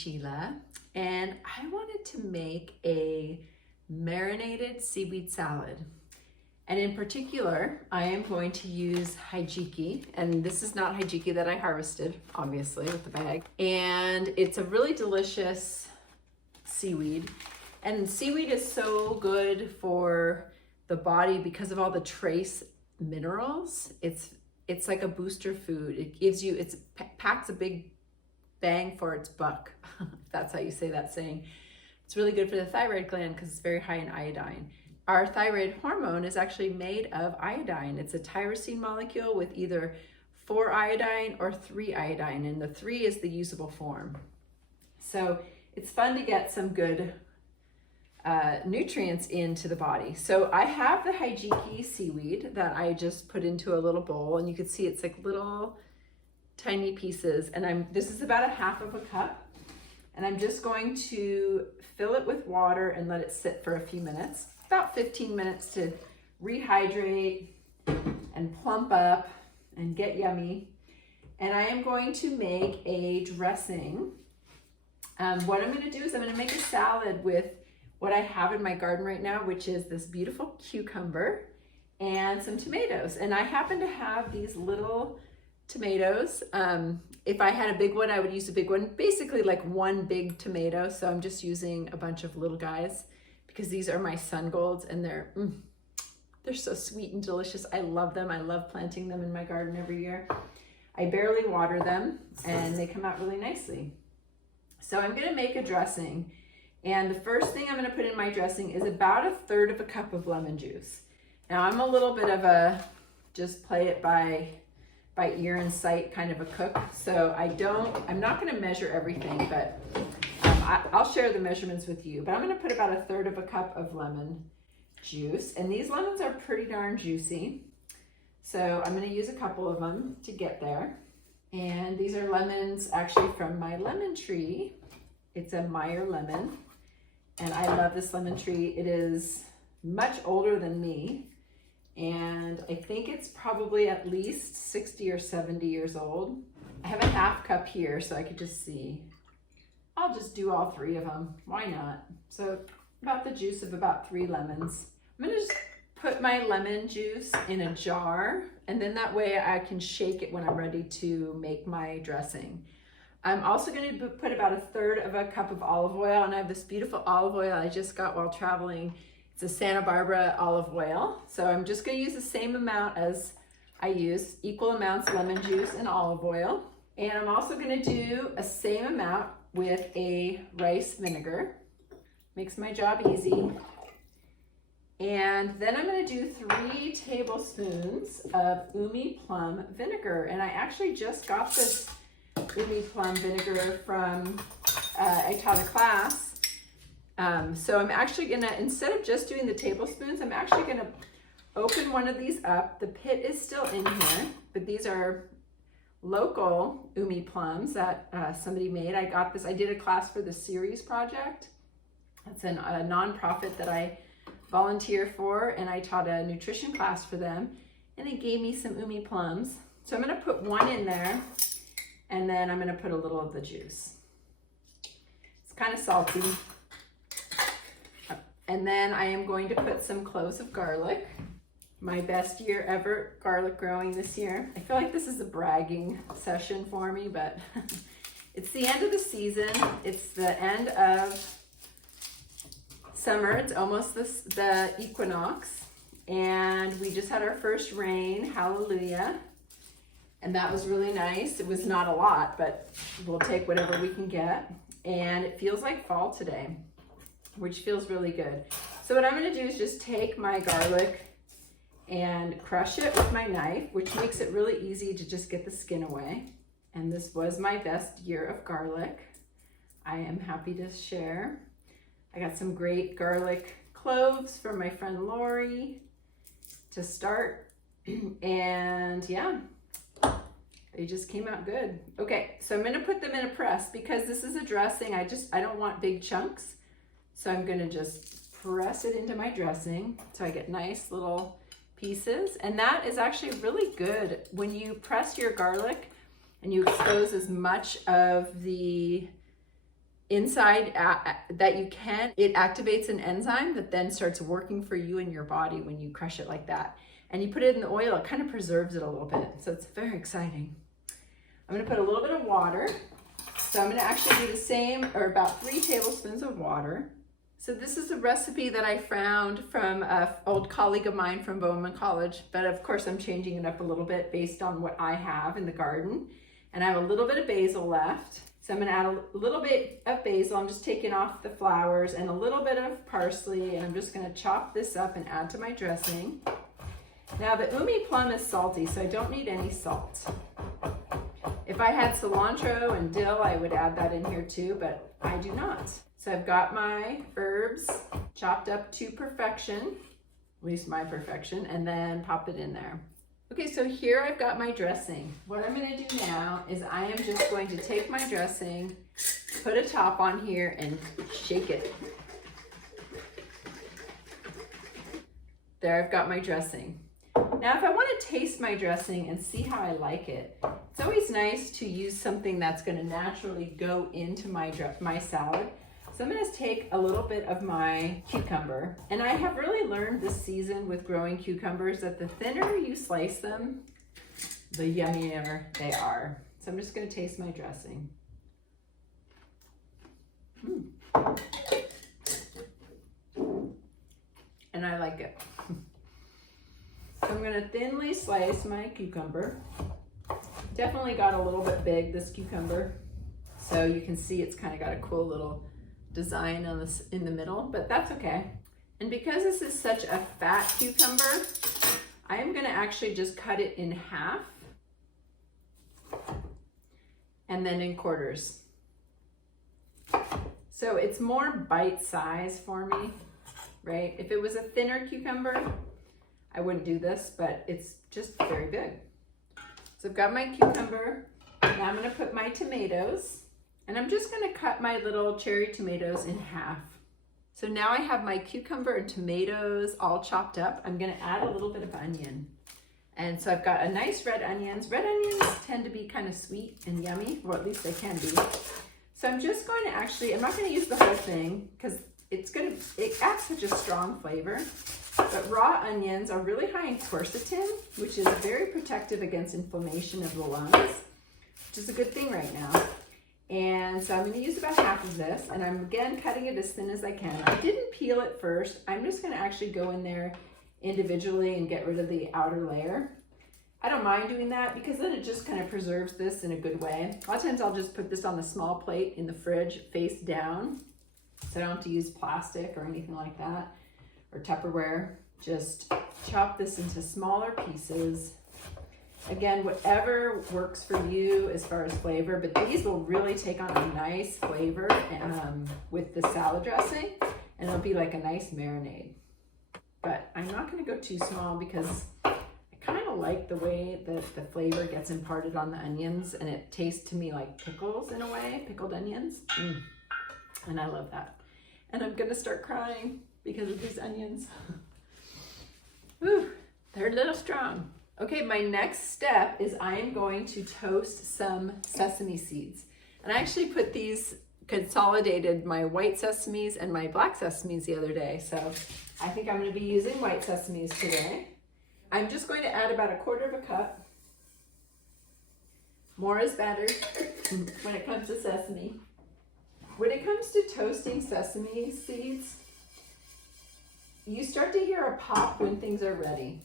Sheila, and I wanted to make a marinated seaweed salad. And in particular, I am going to use hijiki, and this is not hijiki that I harvested, obviously, with the bag. And it's a really delicious seaweed. And seaweed is so good for the body because of all the trace minerals. It's like a booster food. It gives you, it packs a big bang for its buck, if that's how you say that saying. It's really good for the thyroid gland because it's very high in iodine. Our thyroid hormone is actually made of iodine. It's a tyrosine molecule with either 4 iodine or 3 iodine, and the 3 is the usable form. So it's fun to get some good nutrients into the body. So I have the hijiki seaweed that I just put into a little bowl, and you can see it's like little tiny pieces, and this is about 1/2 cup, and I'm just going to fill it with water and let it sit for a few minutes, about 15 minutes to rehydrate and plump up and get yummy. And I am going to make a dressing. What I'm going to do is I'm going to make a salad with what I have in my garden right now, which is this beautiful cucumber and some tomatoes. And I happen to have these little tomatoes. If I had a big one, I would use a big one, basically like one big tomato. So I'm just using a bunch of little guys because these are my sun golds, and they're so sweet and delicious. I love them. I love planting them in my garden every year. I barely water them and they come out really nicely. So I'm gonna make a dressing. And the first thing I'm gonna put in my dressing is about 1/3 cup of lemon juice. Now I'm a little bit of a, just play it by ear and sight kind of a cook. So I'm not gonna measure everything, but I'll share the measurements with you. But I'm gonna put about 1/3 cup of lemon juice. And these lemons are pretty darn juicy. So I'm gonna use a couple of them to get there. And these are lemons actually from my lemon tree. It's a Meyer lemon. And I love this lemon tree. It is much older than me. And I think it's probably at least 60 or 70 years old. I have 1/2 cup here so I could just see. I'll just do all 3 of them. Why not? So about the juice of about 3 lemons. I'm gonna just put my lemon juice in a jar, and then that way I can shake it when I'm ready to make my dressing. I'm also going to put about 1/3 cup of olive oil, and I have this beautiful olive oil I just got while traveling. It's a Santa Barbara olive oil. So I'm just going to use the same amount as I use, equal amounts lemon juice and olive oil. And I'm also going to do a same amount with a rice vinegar. Makes my job easy. And then I'm going to do 3 tablespoons of plum vinegar. And I actually just got this plum vinegar from, I taught a class. So I'm actually gonna, instead of just doing the tablespoons, I'm actually gonna open one of these up. The pit is still in here, but these are local plums that somebody made. I got this, I did a class for the Series project. It's a nonprofit that I volunteer for, and I taught a nutrition class for them, and they gave me some plums. So I'm gonna put 1 in there, and then I'm gonna put a little of the juice. It's kind of salty. And then I am going to put some cloves of garlic. My best year ever garlic growing this year. I feel like this is a bragging session for me, but it's the end of the season. It's the end of summer. It's almost the equinox. And we just had our first rain, hallelujah. And that was really nice. It was not a lot, but we'll take whatever we can get. And it feels like fall today, which feels really good. So what I'm gonna do is just take my garlic and crush it with my knife, which makes it really easy to just get the skin away. And this was my best year of garlic. I am happy to share. I got some great garlic cloves from my friend Lori to start. And yeah, they just came out good. Okay, so I'm gonna put them in a press because this is a dressing. I don't want big chunks. So I'm gonna just press it into my dressing so I get nice little pieces. And that is actually really good when you press your garlic and you expose as much of the inside that you can, it activates an enzyme that then starts working for you in your body when you crush it like that. And you put it in the oil, it kind of preserves it a little bit. So it's very exciting. I'm gonna put a little bit of water. So I'm gonna actually do the same, or about 3 tablespoons of water. So this is a recipe that I found from an old colleague of mine from Bauman College, but of course I'm changing it up a little bit based on what I have in the garden. And I have a little bit of basil left. So I'm gonna add a little bit of basil. I'm just taking off the flowers, and a little bit of parsley, and I'm just gonna chop this up and add to my dressing. Now the plum is salty, so I don't need any salt. If I had cilantro and dill, I would add that in here too, but I do not. So I've got my herbs chopped up to perfection, at least my perfection, and then pop it in there. Okay, so here I've got my dressing. What I'm gonna do now is I am just going to take my dressing, put a top on here, and shake it. There, I've got my dressing. Now, if I want to taste my dressing and see how I like it, it's always nice to use something that's going to naturally go into my salad. So I'm going to take a little bit of my cucumber. And I have really learned this season with growing cucumbers that the thinner you slice them, the yummier they are. So I'm just going to taste my dressing. And I like it. So I'm gonna thinly slice my cucumber. Definitely got a little bit big, this cucumber. So you can see it's kind of got a cool little design on this in the middle, but that's okay. And because this is such a fat cucumber, I am gonna actually just cut it in half and then in quarters. So it's more bite size for me, right? If it was a thinner cucumber, I wouldn't do this, but it's just very big. So I've got my cucumber. Now I'm gonna put my tomatoes, and I'm just gonna cut my little cherry tomatoes in half. So now I have my cucumber and tomatoes all chopped up. I'm gonna add a little bit of onion. And so I've got a nice red onions. Red onions tend to be kind of sweet and yummy, or at least they can be. So I'm just going to actually, I'm not gonna use the whole thing because it adds such a strong flavor. But raw onions are really high in quercetin, which is very protective against inflammation of the lungs, which is a good thing right now. And so I'm going to use about half of this, and I'm again cutting it as thin as I can. I didn't peel it first. I'm just going to actually go in there individually and get rid of the outer layer. I don't mind doing that because then it just kind of preserves this in a good way. A lot of times I'll just put this on the small plate in the fridge face down, so I don't have to use plastic or anything like that, or Tupperware. Just chop this into smaller pieces. Again, whatever works for you as far as flavor, but these will really take on a nice flavor with the salad dressing, and it'll be like a nice marinade. But I'm not gonna go too small because I kind of like the way that the flavor gets imparted on the onions, and it tastes to me like pickles in a way, pickled onions. And I love that. And I'm gonna start crying because of these onions. Whew, they're a little strong. Okay, my next step is I am going to toast some sesame seeds. And I actually put these, consolidated my white sesames and my black sesames the other day. So I think I'm gonna be using white sesames today. I'm just going to add about 1/4 cup. More is better when it comes to sesame. When it comes to toasting sesame seeds, you start to hear a pop when things are ready.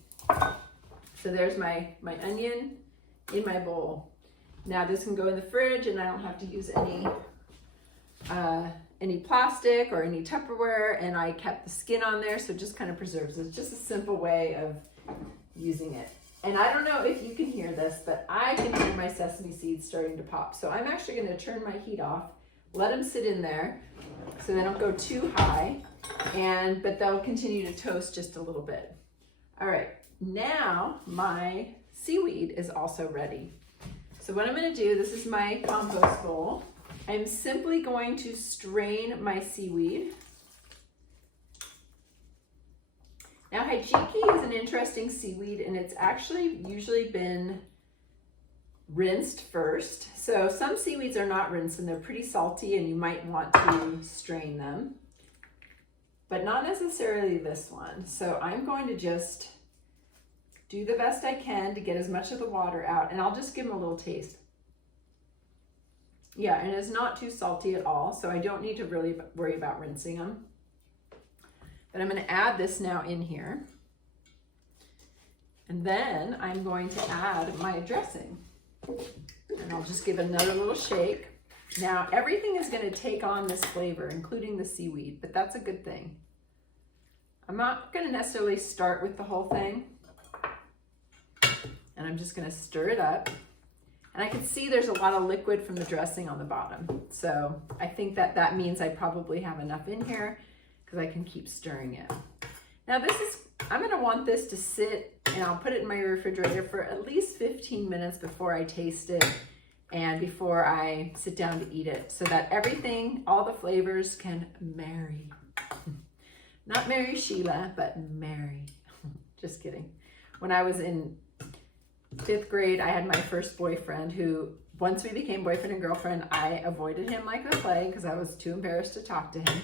So there's my onion in my bowl. Now this can go in the fridge, and I don't have to use any plastic or any Tupperware, and I kept the skin on there, so it just kind of preserves it. It's just a simple way of using it. And I don't know if you can hear this, but I can hear my sesame seeds starting to pop. So I'm actually gonna turn my heat off, let them sit in there so they don't go too high, but they'll continue to toast just a little bit. All right, now my seaweed is also ready. So what I'm gonna do, this is my compost bowl. I'm simply going to strain my seaweed. Now hijiki is an interesting seaweed, and it's actually usually been rinsed first. So some seaweeds are not rinsed and they're pretty salty and you might want to strain them, but not necessarily this one. So I'm going to just do the best I can to get as much of the water out, and I'll just give them a little taste. Yeah, and it's not too salty at all, so I don't need to really worry about rinsing them. But I'm going to add this now in here. And then I'm going to add my dressing. And I'll just give another little shake. Now, everything is going to take on this flavor, including the seaweed, but that's a good thing. I'm not going to necessarily start with the whole thing. And I'm just going to stir it up. And I can see there's a lot of liquid from the dressing on the bottom. So I think that that means I probably have enough in here because I can keep stirring it. Now I'm going to want this to sit, and I'll put it in my refrigerator for at least 15 minutes before I taste it and before I sit down to eat it, so that everything, all the flavors can marry. Not marry Sheila, but marry. Just kidding. When I was in 5th grade, I had my first boyfriend who, once we became boyfriend and girlfriend, I avoided him like the plague because I was too embarrassed to talk to him.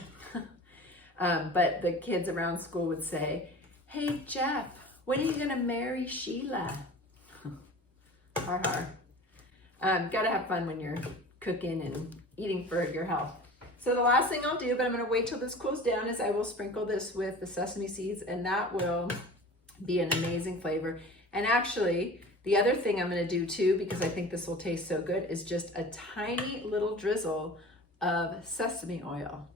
But the kids around school would say, "Hey, Jeff, when are you going to marry Sheila?" Har har. Got to have fun when you're cooking and eating for your health. So the last thing I'll do, but I'm going to wait till this cools down, is I will sprinkle this with the sesame seeds, and that will be an amazing flavor. And actually, the other thing I'm going to do too, because I think this will taste so good, is just a tiny little drizzle of sesame oil.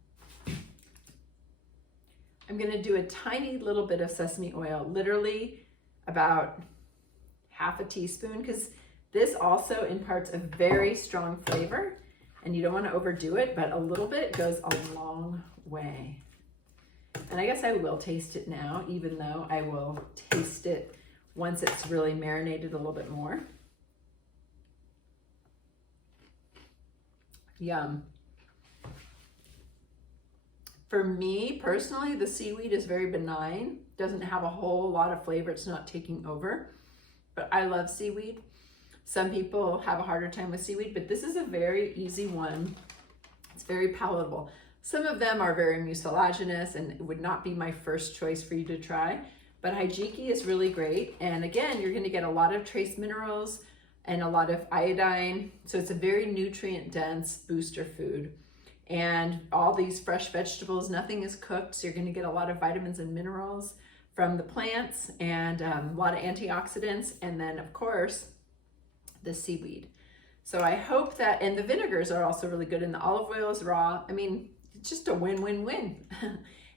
I'm going to do a tiny little bit of sesame oil, literally about half a teaspoon, because this also imparts a very strong flavor, and you don't want to overdo it, but a little bit goes a long way. And I guess I will taste it now, even though I will taste it once it's really marinated a little bit more. Yum. For me personally, the seaweed is very benign. Doesn't have a whole lot of flavor. It's not taking over. But I love seaweed. Some people have a harder time with seaweed, but this is a very easy one. It's very palatable. Some of them are very mucilaginous and it would not be my first choice for you to try. But hijiki is really great. And again, you're going to get a lot of trace minerals and a lot of iodine. So it's a very nutrient dense booster food. And all these fresh vegetables, nothing is cooked. So you're going to get a lot of vitamins and minerals from the plants, and a lot of antioxidants. And then of course, the seaweed. So I hope that, and the vinegars are also really good, and the olive oil is raw. I mean, it's just a win-win-win.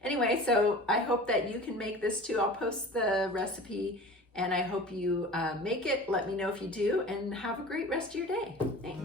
Anyway, so I hope that you can make this too. I'll post the recipe, and I hope you make it. Let me know if you do, and have a great rest of your day. Thanks.